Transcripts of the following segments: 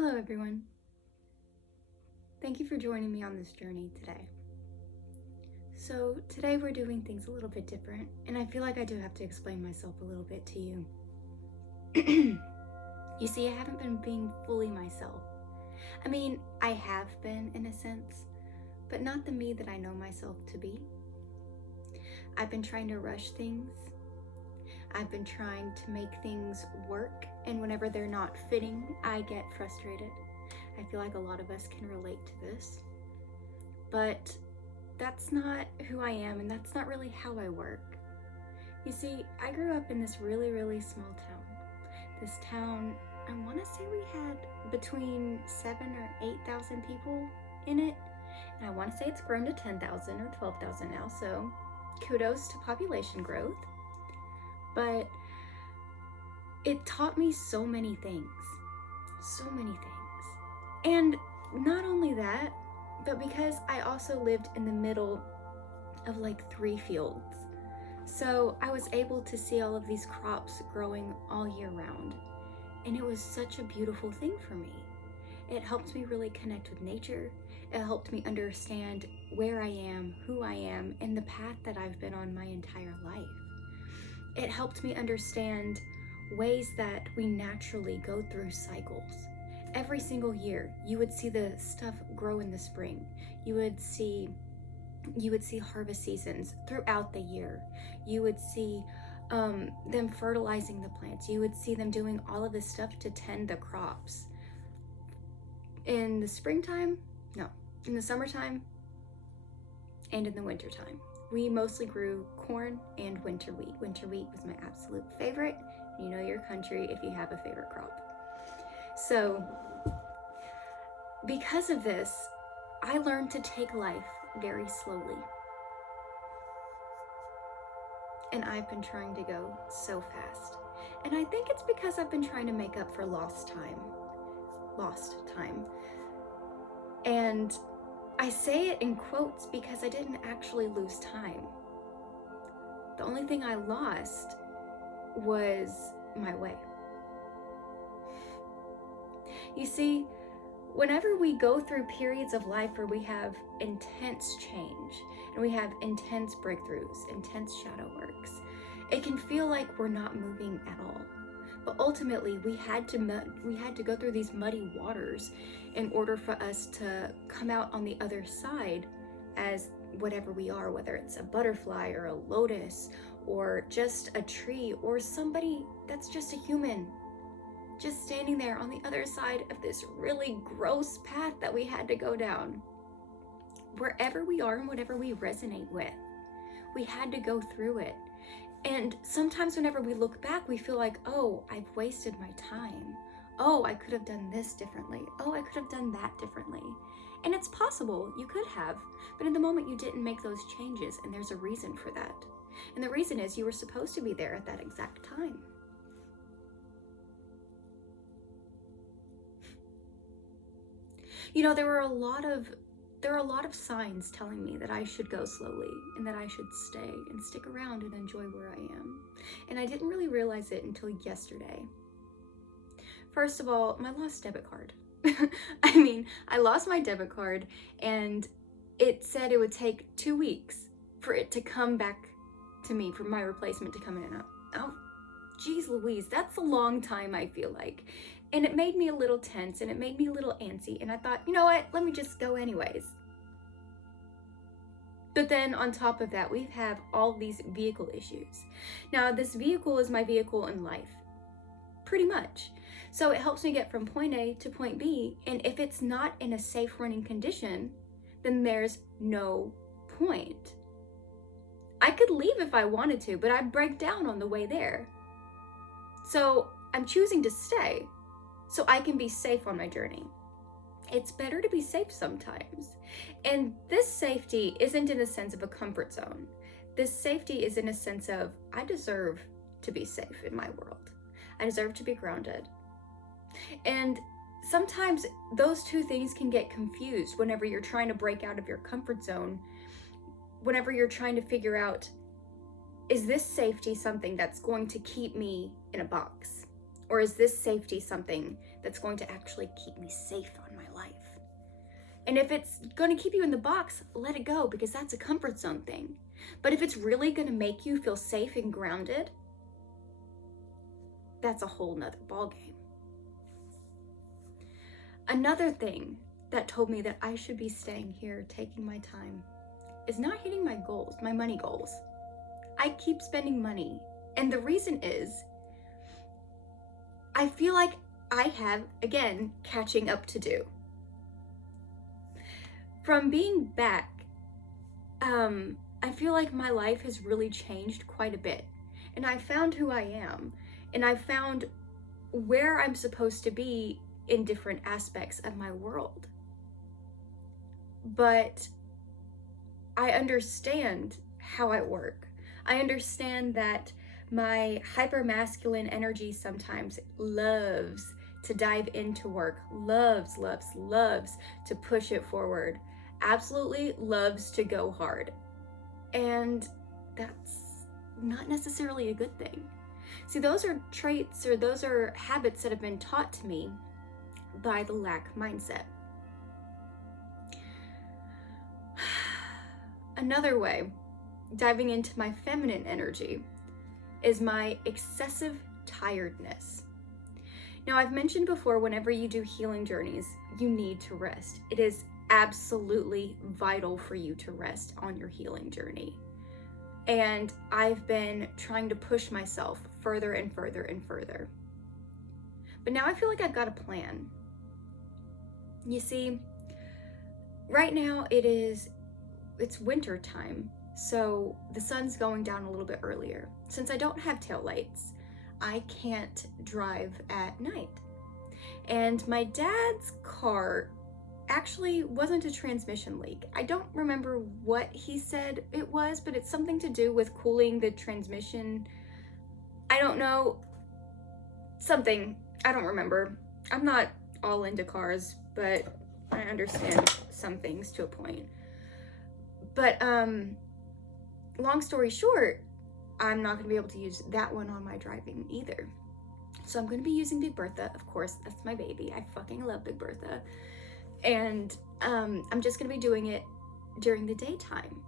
Hello everyone. Thank you for joining me on this journey today. So today we're doing things a little bit different, and I feel like I do have to explain myself a little bit to you. You see, I haven't been being fully myself. I mean, I have been in a sense, but not the me that I know myself to be. I've been trying to rush things. I've been trying to make things work, and whenever they're not fitting, I get frustrated. I feel like a lot of us can relate to this, but that's not who I am, and that's not really how I work. You see, I grew up in this really, really small town. This town, I want to say we had between 7,000 or 8,000 people in it, and I want to say it's grown to 10,000 or 12,000 now, so kudos to population growth. But it taught me so many things. And not only that, but because I also lived in the middle of like 3 fields. So I was able to see all of these crops growing all year round. And it was such a beautiful thing for me. It helped me really connect with nature. It helped me understand where I am, who I am, and the path that I've been on my entire life. It helped me understand ways that we naturally go through cycles. Every single year, you would see the stuff grow in the spring. You would see harvest seasons throughout the year. You would see them fertilizing the plants. You would see them doing all of this stuff to tend the crops. In the springtime, no. In the summertime, and in the wintertime. We mostly grew corn and winter wheat. Winter wheat was my absolute favorite. You know your country if you have a favorite crop. So, because of this, I learned to take life very slowly. And I've been trying to go so fast. And I think it's because I've been trying to make up for lost time. And I say it in quotes because I didn't actually lose time. The only thing I lost was my way. You see, whenever we go through periods of life where we have intense change and we have intense breakthroughs, intense shadow works, it can feel like we're not moving at all. But ultimately, we had to go through these muddy waters in order for us to come out on the other side as whatever we are, whether it's a butterfly or a lotus or just a tree or somebody that's just a human, just standing there on the other side of this really gross path that we had to go down. Wherever we are and whatever we resonate with, we had to go through it. And sometimes whenever we look back, we feel like, oh, I've wasted my time. Oh, I could have done this differently. Oh, I could have done that differently. And it's possible, you could have, but in the moment you didn't make those changes, and there's a reason for that. And the reason is you were supposed to be there at that exact time. You know, there were a lot of signs telling me that I should go slowly and that I should stay and stick around and enjoy where I am. And I didn't really realize it until yesterday. First of all, my lost debit card. I lost my debit card and it said it would take 2 weeks for it to come back to me, for my replacement to come in. And oh, geez Louise, that's a long time, I feel like. And it made me a little tense and it made me a little antsy. And I thought, you know what, let me just go anyways. But then on top of that, we have all these vehicle issues. Now, this vehicle is my vehicle in life, pretty much. So it helps me get from point A to point B. And if it's not in a safe running condition, then there's no point. I could leave if I wanted to, but I'd break down on the way there. So I'm choosing to stay so I can be safe on my journey. It's better to be safe sometimes. And this safety isn't in a sense of a comfort zone. This safety is in a sense of, I deserve to be safe in my world. I deserve to be grounded. And sometimes those two things can get confused whenever you're trying to break out of your comfort zone, whenever you're trying to figure out, is this safety something that's going to keep me in a box? Or is this safety something that's going to actually keep me safe on my life. And if it's going to keep you in the box, let it go, because that's a comfort zone thing. But if it's really going to make you feel safe and grounded, that's a whole nother ballgame. Another thing that told me that I should be staying here, taking my time, is not hitting my goals, my money goals. I keep spending money. And the reason is, I feel like I have, again, catching up to do. From being back, I feel like my life has really changed quite a bit. And I found who I am. And I found where I'm supposed to be in different aspects of my world. But I understand how I work. I understand that my hyper-masculine energy sometimes loves to dive into work, loves to push it forward, absolutely loves to go hard. And that's not necessarily a good thing. See, those are traits, or those are habits that have been taught to me by the lack mindset. Another way, diving into my feminine energy, is my excessive tiredness. Now, I've mentioned before, whenever you do healing journeys, you need to rest. It is absolutely vital for you to rest on your healing journey. And I've been trying to push myself further and further and further. But now I feel like I've got a plan. You see, right now it's winter time, so the sun's going down a little bit earlier. Since I don't have taillights, I can't drive at night. And my dad's car actually wasn't a transmission leak. I don't remember what he said it was, but it's something to do with cooling the transmission. I don't know. Something. I don't remember. I'm not all into cars, but I understand some things to a point. But long story short, I'm not going to be able to use that one on my driving either. So I'm going to be using Big Bertha. Of course, that's my baby. I fucking love Big Bertha. And I'm just going to be doing it during the daytime.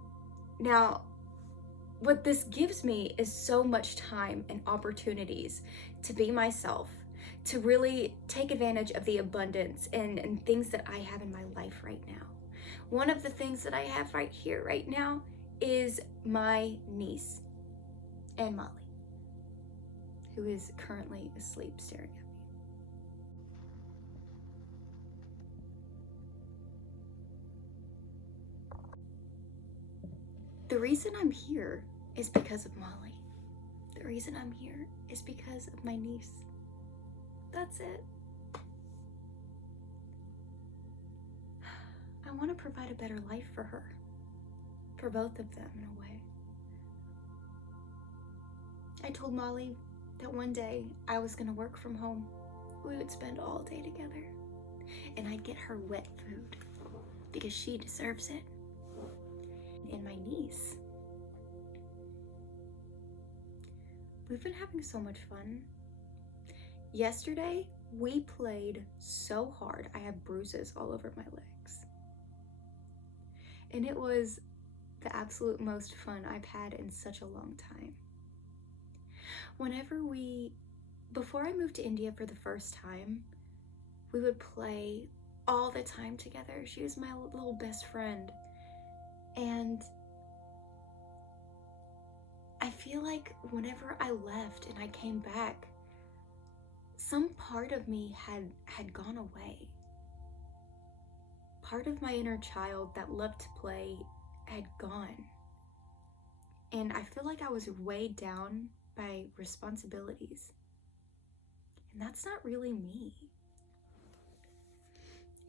Now, what this gives me is so much time and opportunities to be myself, to really take advantage of the abundance and things that I have in my life right now. One of the things that I have right here, right now, is my niece and Molly, who is currently asleep staring at me. The reason I'm here is because of Molly. The reason I'm here is because of my niece. That's it. I want to provide a better life for her. For both of them, in a way. I told Molly that one day I was going to work from home. We would spend all day together. And I'd get her wet food, because she deserves it. And my niece, we've been having so much fun. Yesterday, we played so hard. I have bruises all over my legs. And it was the absolute most fun I've had in such a long time. Before I moved to India for the first time, we would play all the time together. She was my little best friend. And I feel like whenever I left and I came back, some part of me had gone away. Part of my inner child that loved to play had gone. And I feel like I was weighed down by responsibilities. And that's not really me.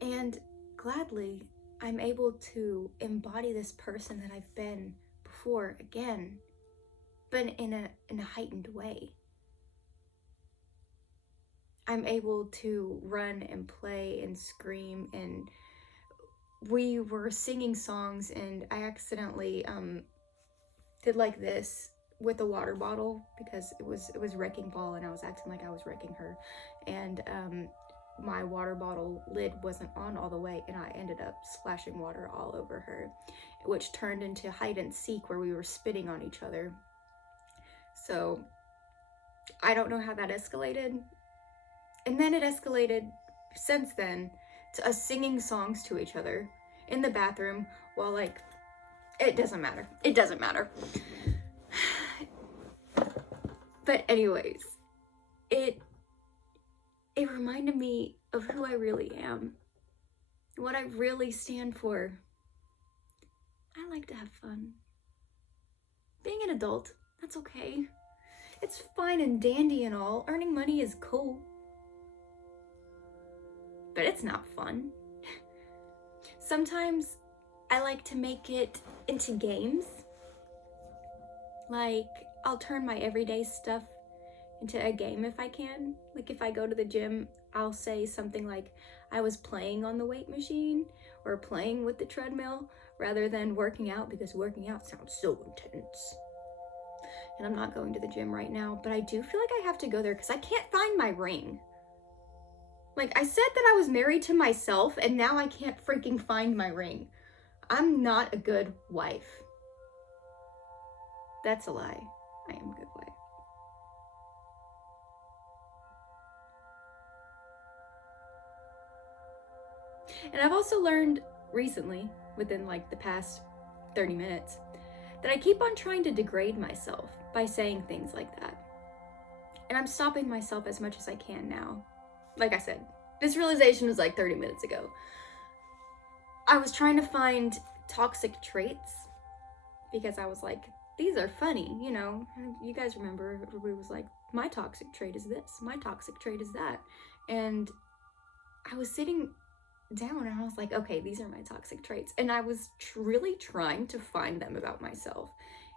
And gladly, I'm able to embody this person that I've been before again, but in a heightened way. I'm able to run and play and scream, and we were singing songs, and I accidentally did like this with a water bottle because it was wrecking ball, and I was acting like I was wrecking her, and my water bottle lid wasn't on all the way, and I ended up splashing water all over her, which turned into hide and seek where we were spitting on each other. So I don't know how that escalated. And then it escalated since then to us singing songs to each other in the bathroom while, like, it doesn't matter. It doesn't matter. But anyways, it reminded me of who I really am, what I really stand for. I like to have fun. Being an adult, that's okay. It's fine and dandy and all. Earning money is cool. But it's not fun. Sometimes I like to make it into games. Like, I'll turn my everyday stuff into a game if I can. Like, if I go to the gym, I'll say something like, I was playing on the weight machine or playing with the treadmill rather than working out, because working out sounds so intense. And I'm not going to the gym right now, but I do feel like I have to go there because I can't find my ring. Like, I said that I was married to myself, and now I can't freaking find my ring. I'm not a good wife. That's a lie. I am a good wife. And I've also learned recently, within like the past 30 minutes, that I keep on trying to degrade myself by saying things like that. And I'm stopping myself as much as I can now. Like I said, this realization was like 30 minutes ago. I was trying to find toxic traits because I was like, these are funny, you know. You guys remember, everybody was like, my toxic trait is this, my toxic trait is that. And I was sitting down and I was like, okay, these are my toxic traits. And I was really trying to find them about myself.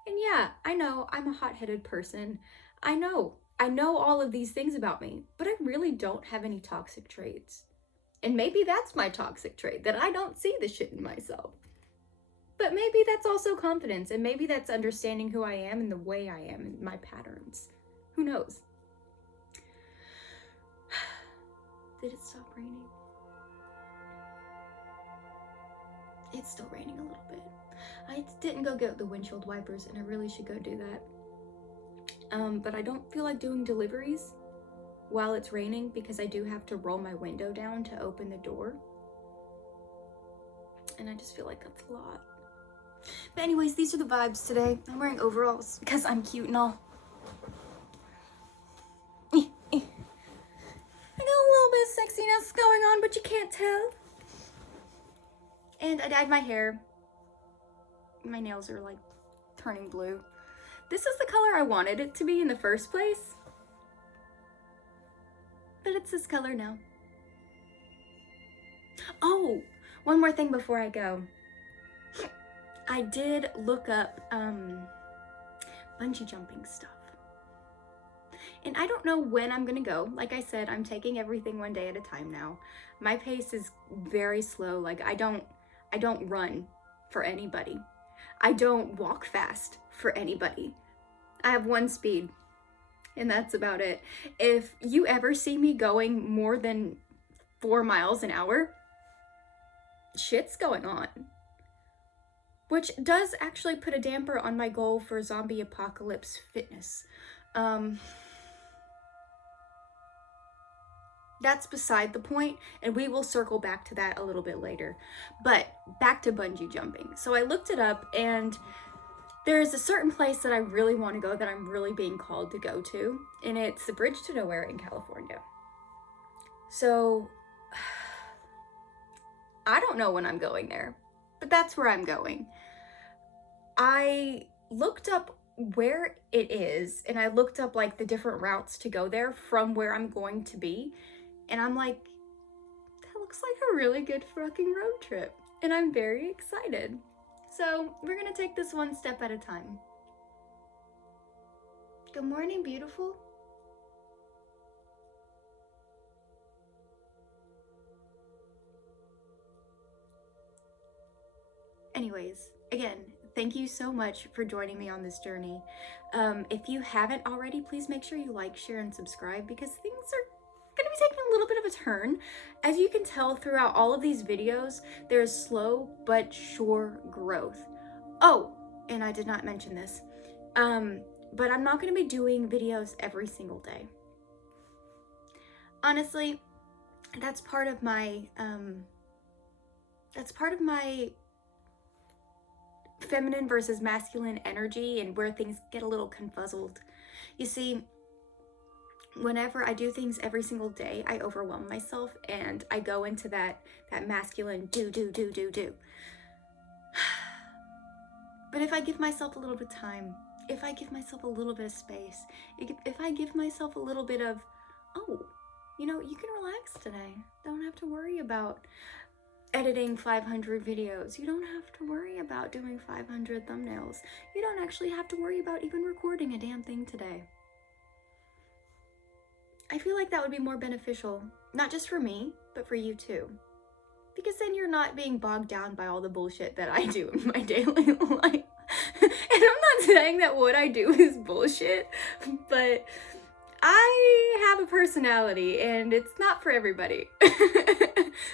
And yeah, I know I'm a hot-headed person. I know all of these things about me, but I really don't have any toxic traits. And maybe that's my toxic trait, that I don't see the shit in myself. But maybe that's also confidence, and maybe that's understanding who I am and the way I am and my patterns. Who knows? Did it stop raining? It's still raining a little bit. I didn't go get the windshield wipers, and I really should go do that. But I don't feel like doing deliveries while it's raining because I do have to roll my window down to open the door. And I just feel like that's a lot. But anyways, these are the vibes today. I'm wearing overalls because I'm cute and all. I got a little bit of sexiness going on, but you can't tell. And I dyed my hair. My nails are like turning blue. This is the color I wanted it to be in the first place. But it's this color now. Oh, one more thing before I go. I did look up bungee jumping stuff. And I don't know when I'm gonna go. Like I said, I'm taking everything one day at a time now. My pace is very slow. Like I don't run for anybody. I don't walk fast for anybody. I have one speed, and that's about it. If you ever see me going more than 4 miles an hour, shit's going on. Which does actually put a damper on my goal for zombie apocalypse fitness. That's beside the point, and we will circle back to that a little bit later. But back to bungee jumping. So I looked it up, and there's a certain place that I really want to go that I'm really being called to go to, and it's the Bridge to Nowhere in California. So I don't know when I'm going there, but that's where I'm going. I looked up where it is, and I looked up like the different routes to go there from where I'm going to be, and I'm like, that looks like a really good fucking road trip, and I'm very excited. So we're gonna take this one step at a time. Good morning, beautiful. Anyways, again, thank you so much for joining me on this journey. If you haven't already, please make sure you like, share, and subscribe because things are gonna be taking a little bit of a turn. As you can tell throughout all of these videos, there's slow but sure growth. Oh, and I did not mention this, but I'm not going to be doing videos every single day. Honestly, that's part of my feminine versus masculine energy, and where things get a little confuzzled. You see, whenever I do things every single day, I overwhelm myself and I go into that masculine do. But if I give myself a little bit of time, if I give myself a little bit of space, if I give myself a little bit of, oh, you know, you can relax today. Don't have to worry about editing 500 videos. You don't have to worry about doing 500 thumbnails. You don't actually have to worry about even recording a damn thing today. I feel like that would be more beneficial, not just for me, but for you too. Because then you're not being bogged down by all the bullshit that I do in my daily life. And I'm not saying that what I do is bullshit, but I have a personality and it's not for everybody.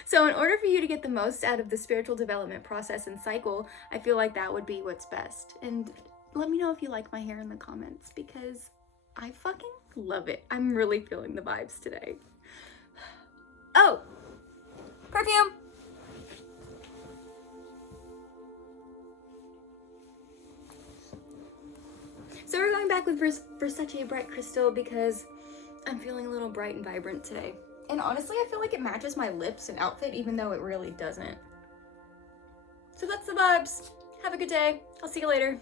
So in order for you to get the most out of the spiritual development process and cycle, I feel like that would be what's best. And let me know if you like my hair in the comments, because I fucking love it. I'm really feeling the vibes today. Oh, perfume. So we're going back with Versace Bright Crystal because I'm feeling a little bright and vibrant today. And honestly, I feel like it matches my lips and outfit, even though it really doesn't. So that's the vibes. Have a good day. I'll see you later.